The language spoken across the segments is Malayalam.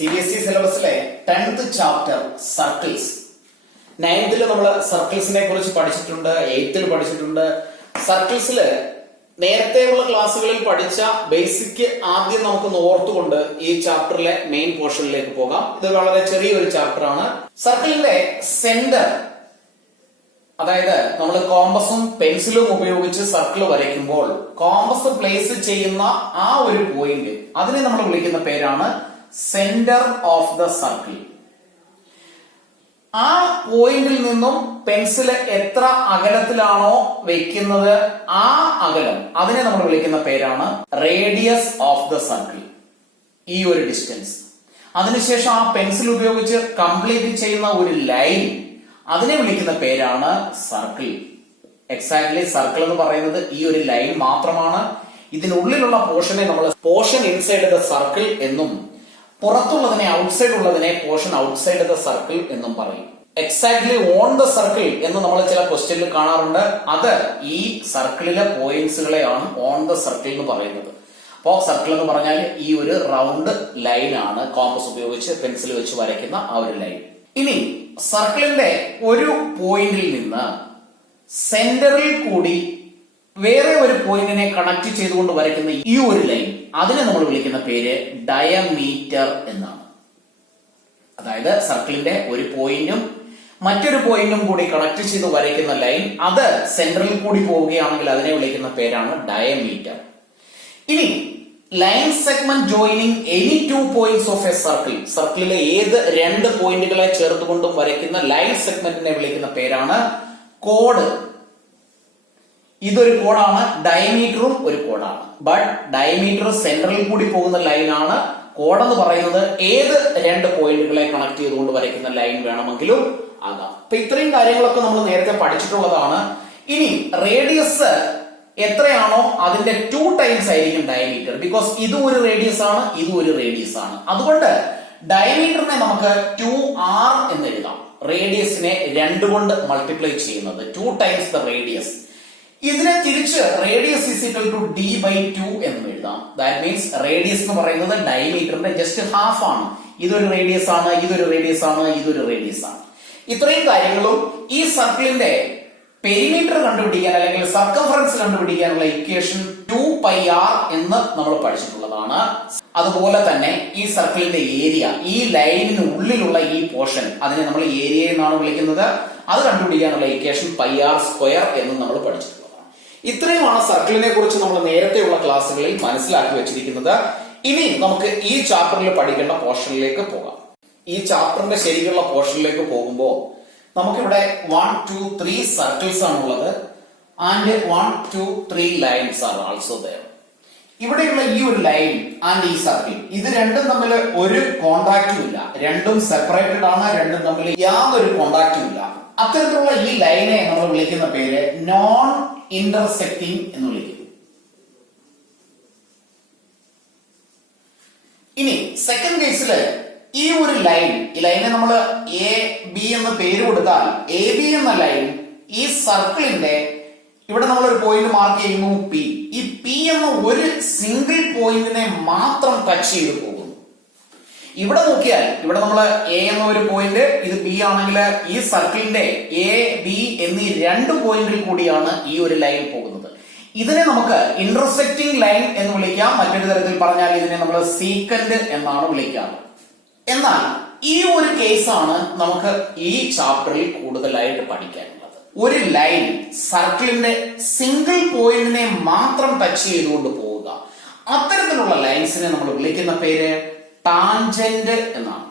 CBSE സിലബസിലെ 10th chapter circles. 9th നമ്മൾ സർക്കിൾസിനെ കുറിച്ച് പഠിച്ചിട്ടുണ്ട്, 8th പഠിച്ചിട്ടുണ്ട്. സർക്കിൾസില് നേരത്തെയുള്ള ക്ലാസ്സുകളിൽ പഠിച്ച ബേസിക് ആദ്യം നമുക്കൊന്ന് ഓർത്തുകൊണ്ട് ഈ ചാപ്റ്ററിലെ മെയിൻ പോർഷനിലേക്ക് പോകാം. ഇത് വളരെ ചെറിയൊരു ചാപ്റ്റർ ആണ്. സർക്കിളിന്റെ സെന്റർ, അതായത് നമ്മൾ കോമ്പസും പെൻസിലും ഉപയോഗിച്ച് സർക്കിൾ വരയ്ക്കുമ്പോൾ കോമ്പസ് പ്ലേസ് ചെയ്യുന്ന ആ ഒരു പോയിന്റ്, അതിനെ നമ്മൾ വിളിക്കുന്ന പേരാണ് സെന്റർ ഓഫ് ദ സർക്കിൾ. ആ പോയിന്റിൽ നിന്നും പെൻസിൽ എത്ര അകലത്തിലാണോ വെക്കുന്നത് ആ അകലം, അതിനെ നമ്മൾ വിളിക്കുന്ന പേരാണ് റേഡിയസ് ഓഫ് ദ സർക്കിൾ. ഈ ഒരു ഡിസ്റ്റൻസ്. അതിനുശേഷം ആ പെൻസിൽ ഉപയോഗിച്ച് കംപ്ലീറ്റ് ചെയ്യുന്ന ഒരു ലൈൻ, അതിനെ വിളിക്കുന്ന പേരാണ് സർക്കിൾ. എക്സാക്ട്ലി സർക്കിൾ എന്ന് പറയുന്നത് ഈ ഒരു ലൈൻ മാത്രമാണ്. ഇതിനുള്ളിലുള്ള പോർഷനെ നമ്മൾ പോർഷൻ ഇൻസൈഡ് ദ സർക്കിൾ എന്നും പുറത്തുള്ളതിനെ ഔട്ട്സൈഡ് ഉള്ളതിനെ പോർഷൻ ഔട്ട്സൈഡ് ദ സർക്കിൾ എന്നും പറയും. എക്സാക്ട്ലി ഓൺ ദ സർക്കിൾ എന്ന് നമ്മൾ ചില ക്വസ്റ്റ്യനിൽ കാണാറുണ്ട്. അത് ഈ സർക്കിളിലെ പോയിന്റ്സുകളെയാണ് ഓൺ ദ സർക്കിൾ എന്ന് പറയുന്നത്. അപ്പോ സർക്കിൾ എന്ന് പറഞ്ഞാൽ ഈ ഒരു റൗണ്ട് ലൈൻ ആണ്, കോമ്പസ് ഉപയോഗിച്ച് പെൻസിൽ വെച്ച് വരയ്ക്കുന്ന ആ ഒരു ലൈൻ. ഇനി സർക്കിളിന്റെ ഒരു പോയിന്റിൽ നിന്ന് സെന്ററിൽ കൂടി വേറെ ഒരു പോയിന്റിനെ കണക്ട് ചെയ്തുകൊണ്ട് വരയ്ക്കുന്ന ഈ ഒരു ലൈൻ, അതിനെ നമ്മൾ വിളിക്കുന്ന പേര് ഡയമീറ്റർ എന്നാണ്. അതായത് സർക്കിളിന്റെ ഒരു പോയിന്റും മറ്റൊരു പോയിന്റും കൂടി കണക്ട് ചെയ്ത് വരയ്ക്കുന്ന ലൈൻ, അത് സെന്ററിൽ കൂടി പോവുകയാണെങ്കിൽ അതിനെ വിളിക്കുന്ന പേരാണ് ഡയമീറ്റർ. ഇനി line segment joining any two points of a circle, സർക്കിളിലെ ഏത് രണ്ട് പോയിന്റുകളെ ചേർത്തുകൊണ്ടും വരയ്ക്കുന്ന ലൈൻ സെഗ്മെന്റിനെ വിളിക്കുന്ന പേരാണ് കോഡ്. ഇതൊരു കോഡാണ്, ഡയമീറ്ററും ഒരു കോഡാണ്. ബട്ട് ഡയമീറ്റർ സെന്ററിൽ കൂടി പോകുന്ന ലൈനാണ്. കോഡ് എന്ന് പറയുന്നത് ഏത് രണ്ട് പോയിന്റുകളെ കണക്ട് ചെയ്തുകൊണ്ട് വരയ്ക്കുന്ന ലൈൻ വേണമെങ്കിലും ആകാം. അപ്പൊ ഇത്രയും കാര്യങ്ങളൊക്കെ നമ്മൾ നേരത്തെ പഠിച്ചിട്ടുള്ളതാണ്. ഇനി റേഡിയസ് എത്രയാണോ അതിന്റെ 2 ടൈംസ് ആയിരിക്കും ഡയമീറ്റർ. ബിക്കോസ് ഇതും ഒരു റേഡിയസ് ആണ്, ഇതും ഒരു റേഡിയസ് ആണ്. അതുകൊണ്ട് ഡയമീറ്ററിനെ നമുക്ക് 2r എന്ന് എഴുതാം. റേഡിയസിനെ 2 കൊണ്ട് മൾട്ടിപ്ലൈ ചെയ്യുന്നത് 2 ടൈംസ് ദ റേഡിയസ്. ഇതിനെ തിരിച്ച് radius is equal to d/2 എന്ന് എഴുതാം. ദാറ്റ് മീൻസ് റേഡിയസ് എന്ന് പറയുന്നത് ഡയമീറ്ററിന്റെ ജസ്റ്റ് ഹാഫ് ആണ്. ഇതൊരു റേഡിയസ് ആണ്, ഇതൊരു റേഡിയസ് ആണ്, ഇതൊരു റേഡിയസ് ആണ്. ഇത്രയും കാര്യങ്ങളും ഈ സർക്കിളിന്റെ പെരിമീറ്റർ കണ്ടുപിടിക്കാൻ അല്ലെങ്കിൽ സർക്കംഫറൻസ് കണ്ടുപിടിക്കാനുള്ള ഇക്വേഷൻ 2πr എന്ന് നമ്മൾ പഠിച്ചിട്ടുള്ളതാണ്. അതുപോലെ തന്നെ ഈ സർക്കിളിന്റെ ഏരിയ, ഈ ലൈനിന് ഉള്ളിലുള്ള ഈ പോർഷൻ, അതിനെ നമ്മൾ ഏരിയ എന്നാണ് വിളിക്കുന്നത്. അത് കണ്ടുപിടിക്കാനുള്ള ഇക്വേഷൻ πr² എന്ന് നമ്മൾ പഠിച്ചിട്ടുള്ളതാണ്. ഇത്രയുമാണ് സർക്കിളിനെ കുറിച്ച് നമ്മൾ നേരത്തെയുള്ള ക്ലാസ്സുകളിൽ മനസ്സിലാക്കി വെച്ചിരിക്കുന്നത്. ഇനി നമുക്ക് ഈ ചാപ്റ്ററിൽ പഠിക്കേണ്ട പോർഷനിലേക്ക് പോകാം. ഈ ചാപ്റ്ററിന്റെ ശരിക്കുള്ള പോർഷനിലേക്ക് പോകുമ്പോൾ നമുക്കിവിടെ 1, 2, 3 സർക്കിൾസ് ആണുള്ളത്. And 1, 2, 3 lines are also there. ഇവിടെയുള്ള ഈ ഒരു ലൈൻ ആൻഡ് ഈ സർക്കിൾ, ഇത് രണ്ടും തമ്മിൽ ഒരു കോണ്ടാക്റ്റും ഇല്ല. രണ്ടും സെപ്പറേറ്റഡ് ആണ്, രണ്ടും തമ്മിൽ യാതൊരു കോണ്ടാക്റ്റും ഇല്ല. അത്തരത്തിലുള്ള ഈ ലൈനെ നമ്മൾ വിളിക്കുന്ന പേര് നോൺ ഇന്റർസെക്റ്റിംഗ് എന്ന് വിളിക്കും. ഇനി സെക്കൻഡ് കേസിൽ ഈ ഒരു ലൈൻ, ഈ ലൈനെ നമ്മൾ AB എന്ന് പേര് കൊടുത്താൽ AB എന്ന ലൈൻ ഈ സർക്കിളിന്റെ ഇവിടെ നമ്മൾ ഒരു പോയിന്റ് മാർക്ക് ചെയ്യുന്നു P. ഈ P എന്ന ഒരു സിംഗിൾ പോയിന്റിനെ മാത്രം ടച്ച് ചെയ്ത് പോകുന്നു. ഇവിടെ നോക്കിയാൽ ഇവിടെ നമ്മൾ A എന്ന ഒരു പോയിന്റ്, ഇത് B ആണെങ്കിൽ ഈ സർക്കിളിന്റെ AB എന്നീ രണ്ട് പോയിന്റിൽ കൂടിയാണ് ഈ ഒരു ലൈൻ പോകുന്നത്. ഇതിനെ നമുക്ക് ഇന്റർസെക്റ്റിംഗ് ലൈൻ എന്ന് വിളിക്കാം. മറ്റൊരു തരത്തിൽ പറഞ്ഞാൽ ഇതിനെ നമ്മൾ സീക്കന്റ് എന്നാണ് വിളിക്കാറ്. എന്നാൽ ഈ ഒരു കേസാണ് നമുക്ക് ഈ ചാപ്റ്ററിൽ കൂടുതലായിട്ട് പഠിക്കാനുള്ളത്. ഒരു ലൈൻ സർക്കിളിന്റെ സിംഗിൾ പോയിന്റിനെ മാത്രം ടച്ച് ചെയ്തുകൊണ്ട് പോവുക. അത്തരത്തിലുള്ള ലൈൻസിനെ നമ്മൾ വിളിക്കുന്ന പേര് ടാൻജന്റ് എന്നാണ്.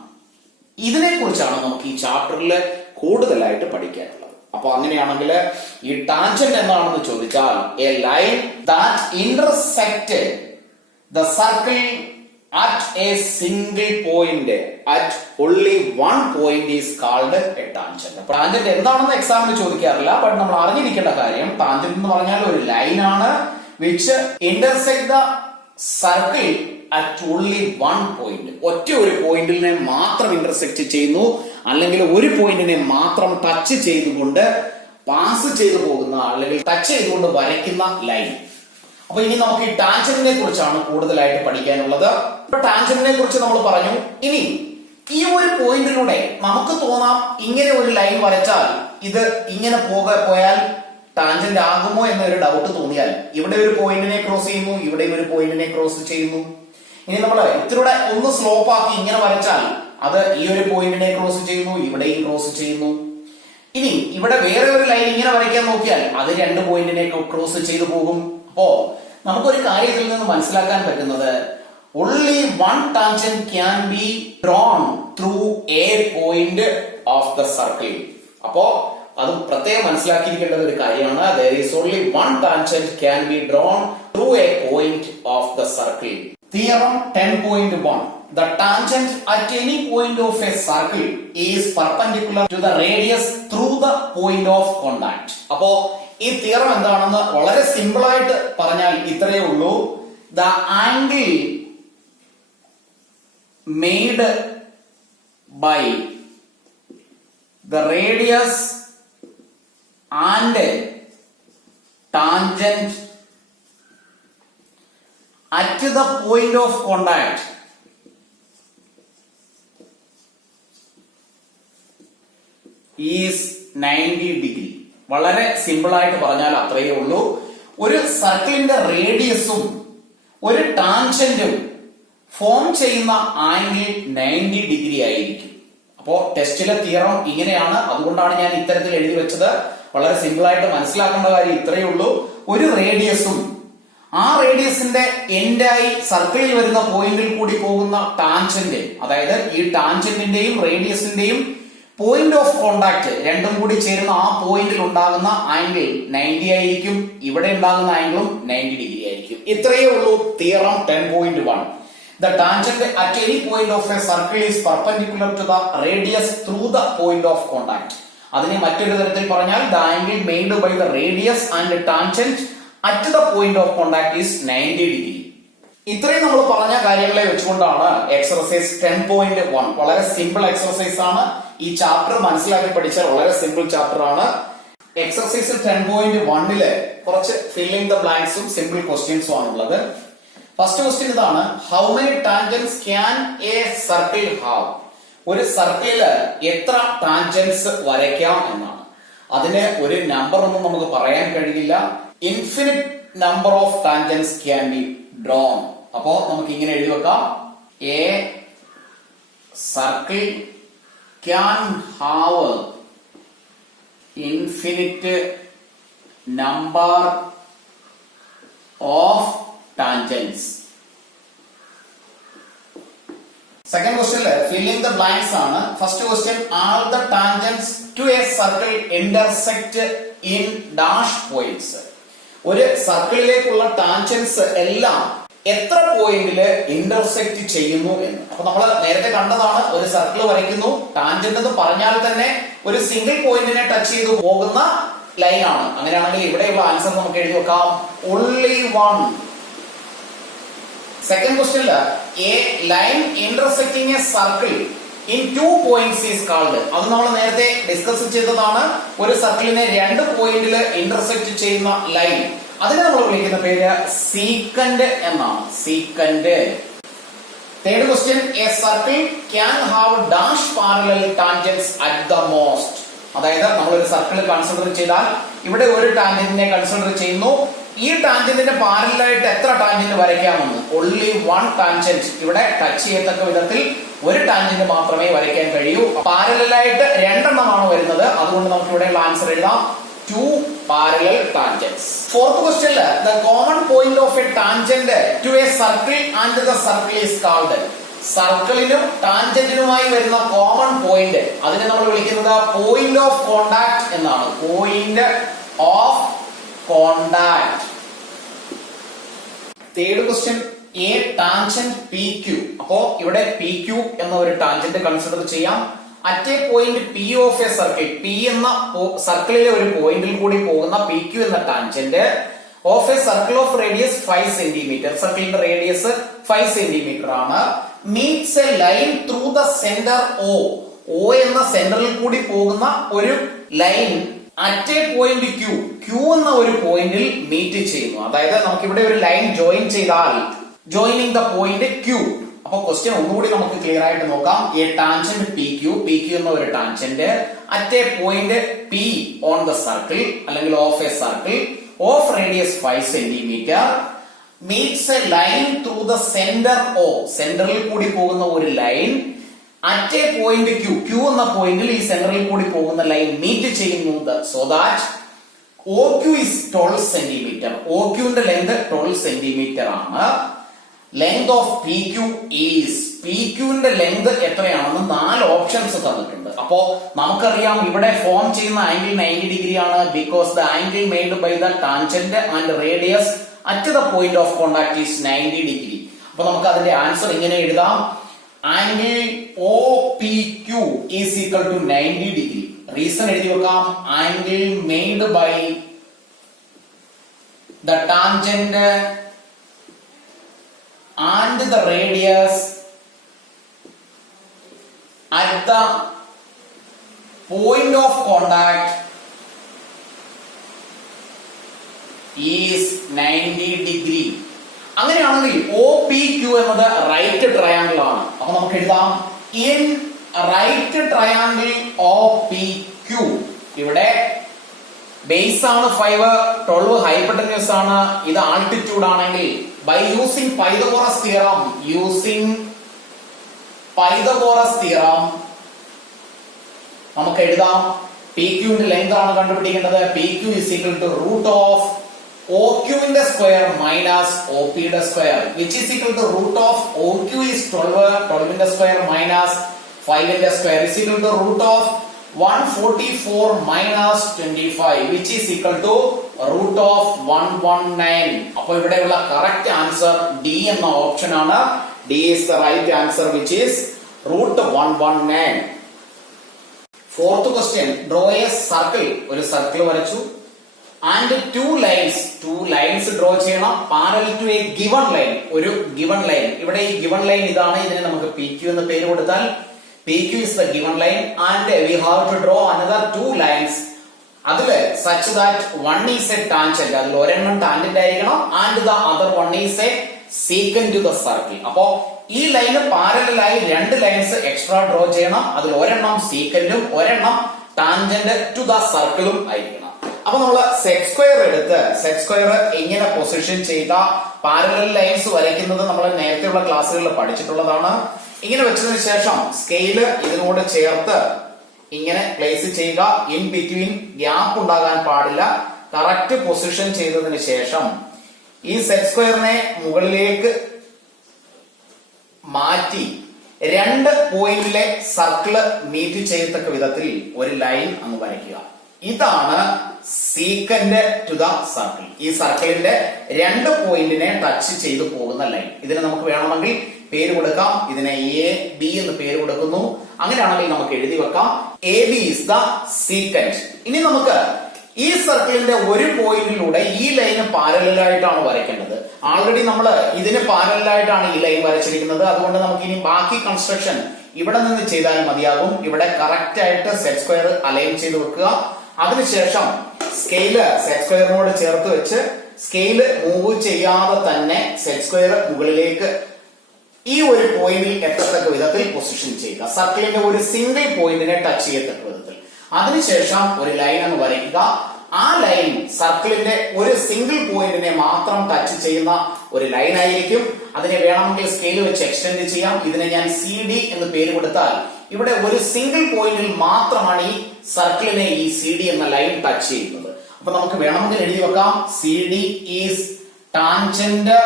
ഇതിനെ കുറിച്ചാണ് നമുക്ക് ഈ ചാപ്റ്ററിൽ കൂടുതലായിട്ട് പഠിക്കാനുള്ളത്. അപ്പൊ അങ്ങനെയാണെങ്കിൽ ഈ ടാൻജന്റ് എന്താണെന്ന് ചോദിച്ചാൽ A line that intersect the circle at a single point at only one point is called a tangent. Tangent എന്താണെന്ന് എക്സാമിന് ചോദിക്കാറില്ല, ബട്ട് നമ്മൾ അറിഞ്ഞിരിക്കേണ്ട കാര്യം, ടാൻജന്റ് എന്ന് പറഞ്ഞാൽ ഒരു ലൈൻ ആണ് which intersect the circle at only one point. ഒറ്റ ഒരു പോയിന്റിനെ മാത്രം ഇന്റർസെക്റ്റ് ചെയ്യുന്നു, അല്ലെങ്കിൽ ഒരു പോയിന്റിനെ മാത്രം ടച്ച് ചെയ്തുകൊണ്ട് പാസ് ചെയ്തു പോകുന്ന അല്ലെങ്കിൽ ടച്ച് ചെയ്തുകൊണ്ട് വരയ്ക്കുന്ന ലൈൻ. അപ്പൊ ഇനി നമുക്ക് ഈ ടാൻജന്റിനെ കുറിച്ചാണ് കൂടുതലായിട്ട് പഠിക്കാനുള്ളത്. ഇപ്പൊ ടാൻജന്റിനെ കുറിച്ച് നമ്മൾ പറഞ്ഞു. ഇനി ഈ ഒരു പോയിന്റിലൂടെ നമുക്ക് തോന്നാം ഇങ്ങനെ ഒരു ലൈൻ വരച്ചാൽ ഇത് ഇങ്ങനെ പോയാൽ ടാൻജന്റ് ആകുമോ എന്നൊരു ഡൗട്ട് തോന്നിയാൽ ഇവിടെ ഒരു പോയിന്റിനെ ക്രോസ് ചെയ്യുന്നു, ഇവിടെ ഒരു പോയിന്റിനെ ക്രോസ് ചെയ്യുന്നു. ഇനി നമ്മൾ ഇത്തിലൂടെ ഒന്ന് സ്ലോപ്പ് ആക്കി ഇങ്ങനെ വരച്ചാൽ അത് ഈ ഒരു പോയിന്റിനെ ക്രോസ് ചെയ്യുന്നു, ഇവിടെയും ക്രോസ് ചെയ്യുന്നു. ഇനി ഇവിടെ വേറെ ഒരു ലൈൻ ഇങ്ങനെ വരയ്ക്കാൻ നോക്കിയാൽ അത് രണ്ട് പോയിന്റിനെ ക്രോസ് ചെയ്തു പോകും. അപ്പോ നമുക്കൊരു കാര്യത്തിൽ നിന്ന് മനസ്സിലാക്കാൻ പറ്റുന്നത് only one tangent can be drawn through a point of the circle. അപ്പോ അത് പ്രത്യേകം മനസ്സിലാക്കിയിരിക്കേണ്ട ഒരു കാര്യമാണ്. There is only one tangent can be drawn through a point of the circle. Theorem 10.1. The tangent at any point of a circle is perpendicular to the radius through the point of contact. അപ്പോ ഈ തിയറം എന്താണെന്ന് വളരെ സിമ്പിൾ ആയിട്ട് പറഞ്ഞാൽ ഇത്രയേ ഉള്ളൂ. The angle made by the radius and tangent at the point of contact is 90 degree. വളരെ സിമ്പിൾ ആയിട്ട് പറഞ്ഞാൽ അത്രയേ ഉള്ളൂ. ഒരു സർക്കിളിന്റെ റേഡിയസും ഒരു ടാൻജന്റും ഫോം ചെയ്യുന്ന ആംഗിൾ 90 ഡിഗ്രി ആയിരിക്കും. അപ്പോ ടെസ്റ്റിലെ തിയറം ഇങ്ങനെയാണ്. അതുകൊണ്ടാണ് ഞാൻ ഇത്തരത്തിൽ എഴുതി വെച്ചത്. വളരെ സിമ്പിൾ ആയിട്ട് മനസ്സിലാക്കേണ്ട കാര്യം ഇത്രയേ ഉള്ളൂ. ഒരു റേഡിയസും ആ റേഡിയസിന്റെ എൻഡായി സർക്കിളിൽ വരുന്ന പോയിന്റിൽ കൂടി പോകുന്ന ടാൻജന്റ്, അതായത് ഈ ടാൻജന്റിന്റെയും റേഡിയസിന്റെയും പോയിന്റ് ഓഫ് കോണ്ടാക്ട് രണ്ടും കൂടി ചേരുന്ന ആ പോയിന്റിൽ ഉണ്ടാകുന്ന ആംഗിൾ 90 ആയിരിക്കും. ഇവിടെ ഉണ്ടാകുന്ന ആംഗിളും 90 ഡിഗ്രി ആയിരിക്കും. ഇത്രയേ ഉള്ളൂ theorem 10.1. The tangent at any point of a circle is perpendicular to the radius through the point of contact. അതിനെ മറ്റൊരു തരത്തിൽ പറഞ്ഞാൽ the angle made by the radius and tangent at the point of contact is 90 degree. ഇത്രയും നമ്മൾ പറഞ്ഞ കാര്യങ്ങളെ വെച്ചുകൊണ്ടാണ് എക്സർസൈസ് 10.1 വളരെ സിമ്പിൾ എക്സർസൈസ് ആണ്. ഈ ചാപ്റ്റർ മനസ്സിലാക്കി പഠിച്ചാൽ വളരെ സിമ്പിൾ ചാപ്റ്റർ ആണ്. എക്സർസൈസ് 10.1 കുറച്ച് ഫില്ലിംഗ് ദ ബ്ലാങ്ക്സും സിമ്പിൾ ക്വസ്റ്റ്യൻസും ആണുള്ളത്. ഫസ്റ്റ് ക്വസ്റ്റ്യൻ ഇതാണ്: how many tangents can A circle have? ഒരു സർക്കിളില് എത്ര ടാൻജൻസ് വരയ്ക്കാം എന്നാണ്. അതിന് ഒരു നമ്പർ ഒന്നും നമുക്ക് പറയാൻ കഴിയില്ല. Infinite number of tangents can be drone. അപ്പോ നമുക്ക് ഇങ്ങനെ എഴുതി വെക്കാം: A circle can have infinite number of tangents. Second question filling the blanks ആണ്. First question: all the tangents to a circle intersect in dash points. ഒരു സർക്കിളിലേക്കുള്ള ടാൻജൻസ് എല്ലാം എത്ര പോയിന്റില് ഇന്റർസെക്ട് ചെയ്യുന്നു എന്ന്. അപ്പൊ നമ്മൾ നേരത്തെ കണ്ടതാണ്, ഒരു സർക്കിൾ വരയ്ക്കുന്നു, ടാൻജന്റ് എന്ന് പറഞ്ഞാൽ തന്നെ ഒരു സിംഗിൾ പോയിന്റിനെ ടച്ച് ചെയ്തു പോകുന്ന ലൈൻ ആണ്. അങ്ങനെയാണെങ്കിൽ ഇവിടെയുള്ള ആൻസർ നമുക്ക് എഴുതി വെക്കാം: only one. Second question, a line intersecting a circle in 2 points is called. അത് നമ്മൾ നേരത്തെ ഡിസ്കസ് ചെയ്തതാണ്. ഒരു സർക്കിളിനെ രണ്ട് പോയിന്റിൽ ഇന്റർസെക്ട് ചെയ്യുന്ന ലൈൻ, അതിനെ നമ്മൾ വിളിക്കുന്ന പേര് സീക്കന്റ് എന്നാണ്. Secant. Third question, a circle can have dash parallel tangents at the most. അതായത് നമ്മൾ ഒരു സർക്കിൾ കൺസിഡർ ചെയ്താൽ ഇവിടെ ഒരു ടാൻജന്റിനെ കൺസിഡർ ചെയ്യുന്നു. ഈ ടാൻജന്റിന്റെ പാരലലായിട്ട് എത്ര ടാൻജന്റ് വരയ്ക്കാമെന്ന്? only one tangent. ഇവിടെ ടച്ച് ചെയ്യത്തക്ക വിധത്തിൽ ഒരു ടാൻജന്റ് മാത്രമേ വരയ്ക്കാൻ കഴിയൂ. പാരലലായിട്ട് രണ്ടെണ്ണമാണ് വരുന്നത്. അതുകൊണ്ട് നമുക്ക് ഇവിടെയുള്ള ആൻസർ എഴുതാം: 2 parallel tangents. Fourth question, the common point of a tangent to a circle and the circle is called. സർക്കിളിനും ടാൻജന്റിനുമായി വരുന്ന കോമൺ പോയിന്റ്, അതിനെ നമ്മൾ വിളിക്കുന്നത് പോയിന്റ് ഓഫ് കോണ്ടാക്ട് എന്നാണ്. Point of contact. Third question, A tangent P Q. അപ്പോ ഇവിടെ പി ക്യു എന്ന ഒരു ടാൻജന്റ് കൺസിഡർ ചെയ്യാം. At a point P of a circle, P എന്ന സർക്കിളിലെ ഒരു പോയിന്റിൽ കൂടി പോകുന്ന പി ക്യു എന്ന tangent of a circle of radius 5 centimetre, സർക്കിളിന്റെ റേഡിയസ് 5 സെന്റിമീറ്റർ ആണ്. Meats a line through the centre O, O എന്ന സെന്ററിൽ കൂടി പോകുന്ന ഒരു line at a point Q, Q എന്ന ഒരു പോയിന്റിൽ മീറ്റ് ചെയ്യുന്നു. അതായത് നമുക്ക് ഇവിടെ ഒരു ലൈൻ ജോയിൻ ചെയ്താൽ, ജോയിനിങ് ദ പോയിന്റ് ക്യൂ, അപ്പൊ ക്വസ്റ്റ്യൻ ഒന്നുകൂടി നമുക്ക് ക്ലിയർ ആയിട്ട് നോക്കാം. എ ടാൻജന്റ് പി ക്യൂ എന്ന ഒരു tangent at a point P on the circle അല്ലെങ്കിൽ of a circle of radius 5 centimetre meets a line through the centre O, സെന്ററിൽ കൂടി പോകുന്ന ഒരു line at a point Q എന്ന പോയിന്റിൽ ഈ സെന്ററിൽ കൂടി പോകുന്ന ലൈൻ മീറ്റ് ചെയ്യുന്നു. So that O Q is 12 centimetre. O ക്യൂന്റെ ലെങ്ത് 12 സെന്റിമീറ്റർ ആണ്. Length of P Q is, P ക്യൂന്റെ ലെങ്ത് എത്രയാണെന്ന് 4 ഓപ്ഷൻസ് തന്നിട്ടുണ്ട്. അപ്പോ നമുക്കറിയാം ഇവിടെ ഫോം ചെയ്യുന്ന ആംഗിൾ 90 ഡിഗ്രി ആണ്. Because the angle made by the tangent and radius at the point of contact is 90 degree. അപ്പൊ നമുക്ക് അതിന്റെ ആൻസർ ഇങ്ങനെ എഴുതാം. Angle O P Q is equal to 90 degree. Reason എഴുതി വെക്കാം. Angle made by the tangent and the radius at the point of contact is 90 degree. അങ്ങനെയാണെങ്കിൽ ഒ പി ക്യൂ എന്നത് റൈറ്റ് ട്രയാങ്കിൾ ആണ്. അപ്പൊ നമുക്ക് എഴുതാം in right triangle O P Q. ഇവിടെ ബേസ് ആണ് 5, 12 ഹൈപ്പോട്ടന്യൂസ് ആണ്, ഇത് ആൾട്ടിറ്റ്യൂഡ് ആണെങ്കിൽ by using Pythagoras theorem നമുക്ക് എഴുതാം പി ക്യൂന്റെ ലെങ്ത് ആണ് കണ്ടുപിടിക്കേണ്ടത്. P Q is equal to root of O ക്യൂന്റെ സ്ക്വയർ മൈനസ് ഒ പിയുടെ square which is equal to root of O Q is 12ന്റെ സ്ക്വയർ മൈനസ് 5ന്റെ square is equal to root of 144 minus 25 which is equal to root of 119. അപ്പോൾ ഇവിടെയുള്ള കറക്റ്റ് ആൻസർ ഡി എന്ന ഓപ്ഷൻ ആണ്. D is the right answer which is root 119. Fourth question, draw a circle. ഒരു സർക്കിൾ വരച്ചു ആൻഡ് ടു ലൈൻസ് ഡ്രോ ചെയ്യണം parallel to a given line. ഒരു ഗിവൺ ലൈൻ, ഇവിടെ ഈ ഗിവൺ ലൈൻ ഇതാണ്. ഇതിനെ നമുക്ക് പി ക്യൂ എന്ന് പേര് കൊടുത്താൽ PQ is the given line and we have to draw another 2 lines. അതില് such that one is a tangent, അതിൽ ഒരെണ്ണം ടാൻജന്റ് ആയിരിക്കണം and the other one is a secant to the circle. അപ്പോ ഈ ലൈന് പാരലലായി 2 ലൈൻസ് എക്സ്ട്രാ ഡ്രോ ചെയ്യണം. അതിൽ ഒരെണ്ണം സീക്കന്റും ഒരെണ്ണം ടാൻജന്റ് ടു ദ സർക്കിളും ആയിരിക്കണം. അപ്പൊ നമ്മള് സെറ്റ് സ്ക്വയർ എടുത്ത് സെറ്റ് സ്ക്വയർ എങ്ങനെ പൊസിഷൻ ചെയ്ത പാരലൽ ലൈൻസ് വരയ്ക്കുന്നത് നമ്മൾ നേരത്തെയുള്ള ക്ലാസ്സുകളിൽ പഠിച്ചിട്ടുള്ളതാണ്. ഇങ്ങനെ വെച്ചതിന് ശേഷം സ്കെയില് ഇതിനോട് ചേർത്ത് ഇങ്ങനെ പ്ലേസ് ചെയ്യുക. ഇൻ ബിറ്റ്വീൻ ഗ്യാപ്പ് ഉണ്ടാകാൻ പാടില്ല. കറക്റ്റ് പൊസിഷൻ ചെയ്തതിന് ശേഷം ഈ സെറ്റ് സ്ക്വയറിനെ മുകളിലേക്ക് മാറ്റി 2 പോയിന്റിലെ സർക്കിള് മീറ്റ് ചെയ്യത്തക്ക വിധത്തിൽ ഒരു ലൈൻ അങ്ങ് വരയ്ക്കുക. ഇതാണ് സീക്കന്റ് ടു ദ സർക്കിൾ. ഈ സർക്കിളിന്റെ 2 പോയിന്റിനെ ടച്ച് ചെയ്തു പോകുന്ന ലൈൻ. ഇതിന് നമുക്ക് വേണമെങ്കിൽ പേര് കൊടുക്കാം. ഇതിനെ എ ബി എന്ന് പേര് കൊടുക്കുന്നു. അങ്ങനെയാണെങ്കിൽ നമുക്ക് എഴുതി വെക്കാം A B is the secant. ഇനി നമുക്ക് ഈ സർക്കിളിന്റെ ഒരു പോയിന്റിലൂടെ ഈ ലൈന് പാരലലായിട്ടാണ് വരയ്ക്കേണ്ടത്. ആൾറെഡി നമ്മൾ ഇതിന് പാരലലായിട്ടാണ് ഈ ലൈൻ വരച്ചിരിക്കുന്നത്. അതുകൊണ്ട് നമുക്ക് ഇനി ബാക്കി കൺസ്ട്രക്ഷൻ ഇവിടെ നിന്ന് ചെയ്താൽ മതിയാകും. ഇവിടെ കറക്റ്റ് ആയിട്ട് സെറ്റ് സ്ക്വയർ അലൈൻ ചെയ്ത് വെക്കുക. അതിനുശേഷം സ്കെയില് സെറ്റ് സ്ക്വയറിനോട് ചേർത്ത് വെച്ച് സ്കെയില് മൂവ് ചെയ്യാതെ തന്നെ സെറ്റ് സ്ക്വയർ മുകളിലേക്ക് ഈ ഒരു പോയിന്റിൽ എത്തത്തക്ക വിധത്തിൽ പൊസിഷൻ ചെയ്യുക. സർക്കിളിന്റെ ഒരു സിംഗിൾ പോയിന്റിനെ ടച്ച് ചെയ്യത്തക്ക വിധത്തിൽ. അതിനുശേഷം ഒരു ലൈൻ അങ്ങ് വരയ്ക്കുക. ആ ലൈൻ സർക്കിളിന്റെ ഒരു സിംഗിൾ പോയിന്റിനെ മാത്രം ടച്ച് ചെയ്യുന്ന ഒരു ലൈൻ ആയിരിക്കും. അതിനെ വേണമെങ്കിൽ സ്കെയിൽ വെച്ച് എക്സ്റ്റെൻഡ് ചെയ്യാം. ഇതിനെ ഞാൻ സി ഡി എന്ന് പേര് കൊടുത്താൽ ഇവിടെ ഒരു സിംഗിൾ പോയിന്റിൽ മാത്രമാണ് ഈ സർക്കിളിനെ ഈ സി ഡി എന്ന ലൈൻ ടച്ച് ചെയ്യുന്നത്. അപ്പൊ നമുക്ക് വേണമെങ്കിൽ എഴുതി വെക്കാം C D is tangent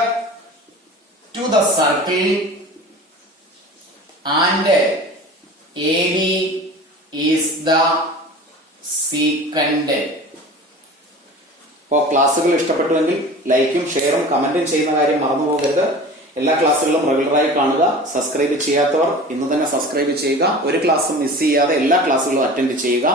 to the circle and AB is the secant. ഇപ്പോൾ ക്ലാസ്സുകൾ ഇഷ്ടപ്പെട്ടുവെങ്കിൽ ലൈക്കും ഷെയറും കമന്റും ചെയ്യുന്ന കാര്യം മറന്നു പോകരുത്. എല്ലാ ക്ലാസ്സുകളും റെഗുലറായി കാണുക. സബ്സ്ക്രൈബ് ചെയ്യാത്തവർ ഇന്ന് തന്നെ സബ്സ്ക്രൈബ് ചെയ്യുക. ഒരു ക്ലാസ്സും മിസ് ചെയ്യാതെ എല്ലാ ക്ലാസ്സുകളും അറ്റൻഡ് ചെയ്യുക.